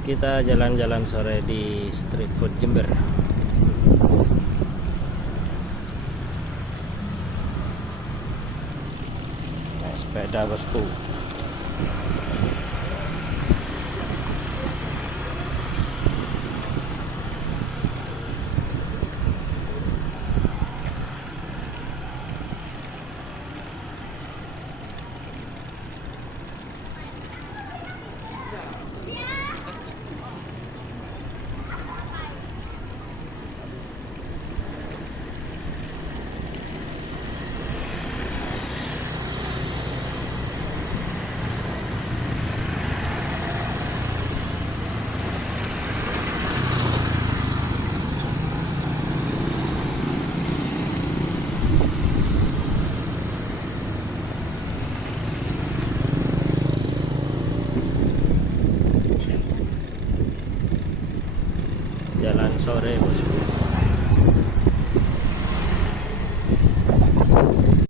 Kita jalan-jalan sore di street food Jember. Naik sepeda bosku. Jalan sore bosku.